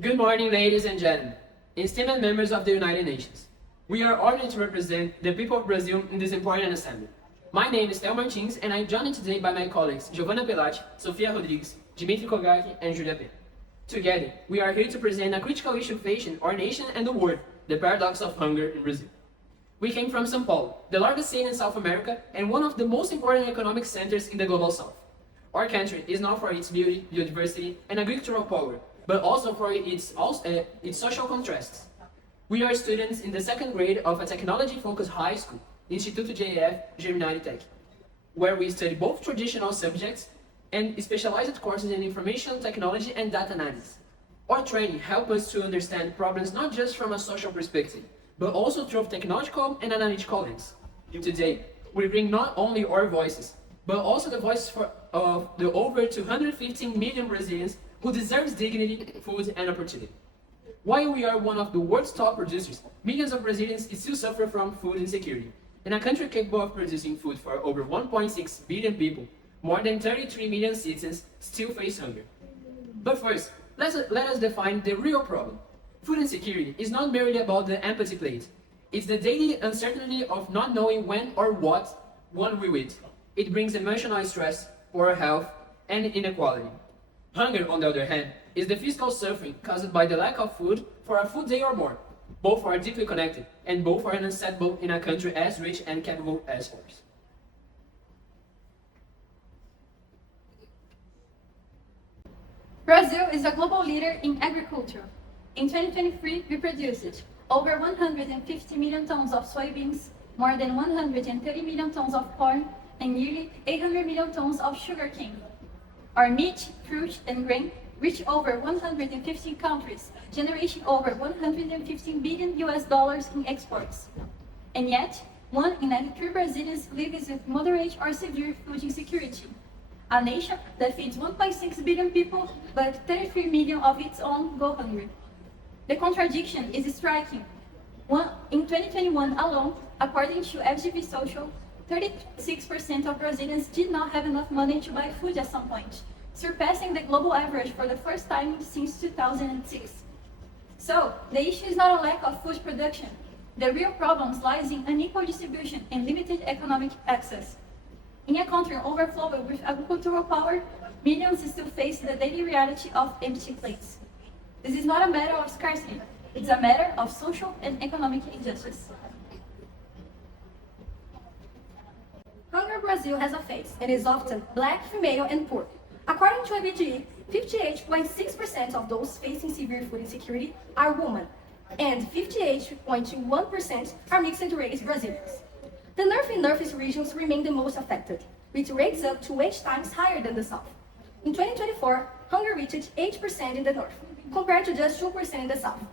Good morning, ladies and gentlemen, esteemed members of the United Nations. We are honored to represent the people of Brazil in this important assembly. My name is Theo Martins, and I'm joined today by my colleagues Giovanna Pelati, Sofia Rodrigues, Dimitri Kogaki, and Julia P. Together, we are here to present a critical issue facing our nation and the world, the paradox of hunger in Brazil. We came from São Paulo, the largest city in South America and one of the most important economic centers in the global south. Our country is known for its beauty, biodiversity, and agricultural power, but also for its social contrasts. We are students in the second grade of a technology-focused high school, Instituto Germinare Tech, where we study both traditional subjects and specialized courses in information technology and data analysis. Our training helps us to understand problems not just from a social perspective, but also through technological and analytical lens. Today, we bring not only our voices, but also the voices of the over 215 million Brazilians who deserve dignity, food, and opportunity. While we are one of the world's top producers, millions of Brazilians still suffer from food insecurity. In a country capable of producing food for over 1.6 billion people, more than 33 million citizens still face hunger. But first, let us define the real problem. Food insecurity is not merely about the empty plate. It's the daily uncertainty of not knowing when or what one will eat. It brings emotional stress, poor health, and inequality. Hunger, on the other hand, is the physical suffering caused by the lack of food for a full day or more. Both are deeply connected, and both are unacceptable in a country as rich and capable as ours. Brazil is a global leader in agriculture. In 2023, we produced over 150 million tons of soybeans, more than 130 million tons of corn, and nearly 800 million tons of sugarcane. Our meat, fruit, and grain reach over 115 countries, generating over $115 billion in exports. And yet, 1 in 93 Brazilians lives with moderate or severe food insecurity. A nation that feeds 1.6 billion people, but 33 million of its own go hungry. The contradiction is striking. In 2021 alone, according to FGV Social, 36% of Brazilians did not have enough money to buy food at some point, surpassing the global average for the first time since 2006. So, the issue is not a lack of food production. The real problem lies in unequal distribution and limited economic access. In a country overflowing with agricultural power, millions still face the daily reality of empty plates. This is not a matter of scarcity, it's a matter of social and economic injustice. Hunger Brazil has a face and is often black, female, and poor. According to IBGE, 58.6% of those facing severe food insecurity are women, and 58.1% are mixed-race Brazilians. The North and Northeast regions remain the most affected, with rates up to 8 times higher than the South. In 2024, hunger reached 8% in the North, compared to just 2% in the South.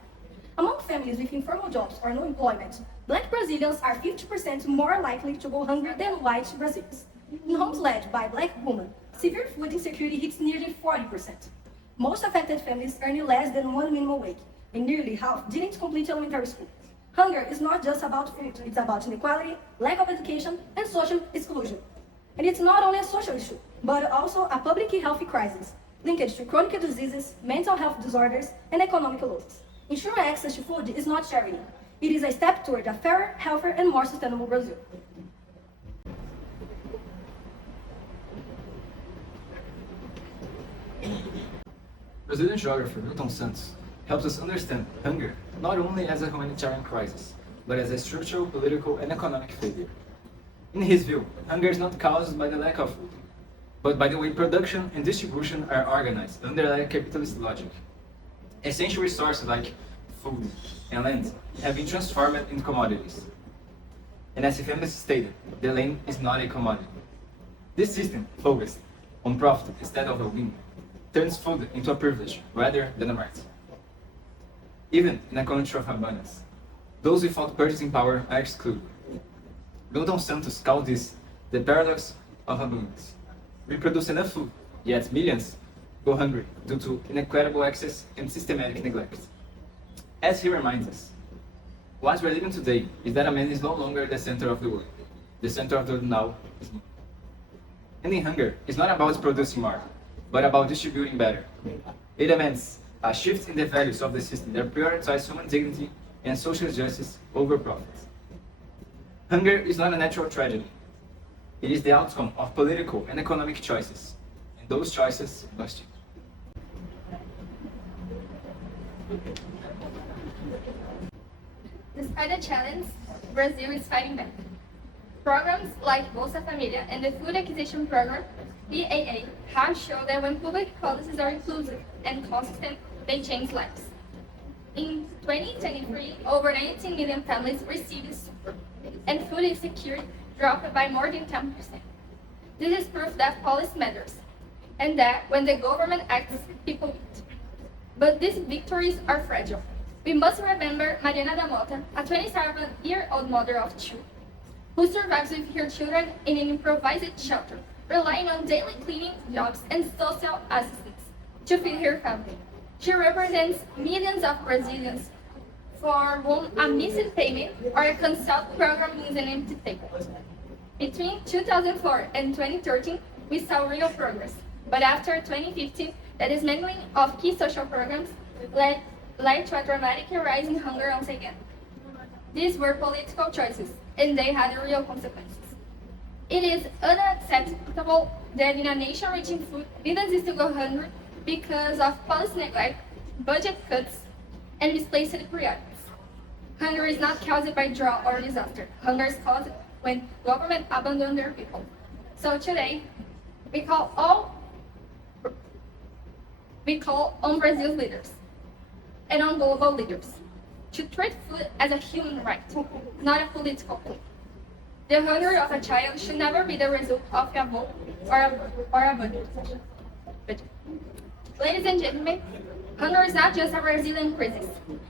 Among families with informal jobs or no employment, Black Brazilians are 50% more likely to go hungry than white Brazilians. In homes led by Black women, severe food insecurity hits nearly 40%. Most affected families earn less than 1 minimum wage, and nearly half didn't complete elementary school. Hunger is not just about food, it's about inequality, lack of education, and social exclusion. And it's not only a social issue, but also a public health crisis, linked to chronic diseases, mental health disorders, and economic losses. Ensuring access to food is not charity. It is a step toward a fairer, healthier, and more sustainable Brazil. Brazilian geographer Milton Santos helps us understand hunger not only as a humanitarian crisis, but as a structural, political, and economic failure. In his view, hunger is not caused by the lack of food, but by the way production and distribution are organized under a capitalist logic. Essential resources like food and land have been transformed into commodities. And as he famously stated, the land is not a commodity. This system, focused on profit instead of well-being, turns food into a privilege rather than a right. Even in a country of abundance, those without purchasing power are excluded. Milton Santos called this the paradox of abundance. We produce enough food, yet millions go hungry due to inequitable access and systematic neglect. As he reminds us, what we're living today is that a man is no longer the center of the world. The center of the world now is me. Ending hunger is not about producing more, but about distributing better. It demands a shift in the values of the system that prioritize human dignity and social justice over profit. Hunger is not a natural tragedy. It is the outcome of political and economic choices, and those choices must change. Despite the challenge, Brazil is fighting back. Programs like Bolsa Família and the Food Acquisition Program, PAA, have shown that when public policies are inclusive and consistent, they change lives. In 2023, over 19 million families received support, and food insecurity dropped by more than 10%. This is proof that policy matters, and that when the government acts, people eat. But these victories are fragile. We must remember Mariana da Mota, a 27-year-old mother of two, who survives with her children in an improvised shelter, relying on daily cleaning jobs and social assistance to feed her family. She represents millions of Brazilians for whom a missing payment or a consult program means an empty table. Between 2004 and 2013, we saw real progress, but after 2015, the dismantling of key social programs led to a dramatic rise in hunger once again. These were political choices, and they had real consequences. It is unacceptable that in a nation rich in food, millions still go hungry because of policy neglect, budget cuts, and misplaced priorities. Hunger is not caused by drought or disaster. Hunger is caused when government abandon their people. So today, we call on Brazil's leaders and on global leaders to treat food as a human right, not a political tool. The hunger of a child should never be the result of a vote or a budget. Ladies and gentlemen, hunger is not just a Brazilian crisis,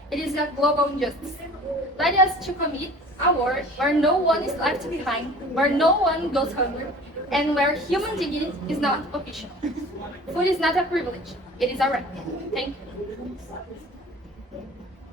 it is a global injustice. Let us to commit a war where no one is left behind, where no one goes hungry, and where human dignity is not optional. Food is not a privilege, it is a right. Thank you.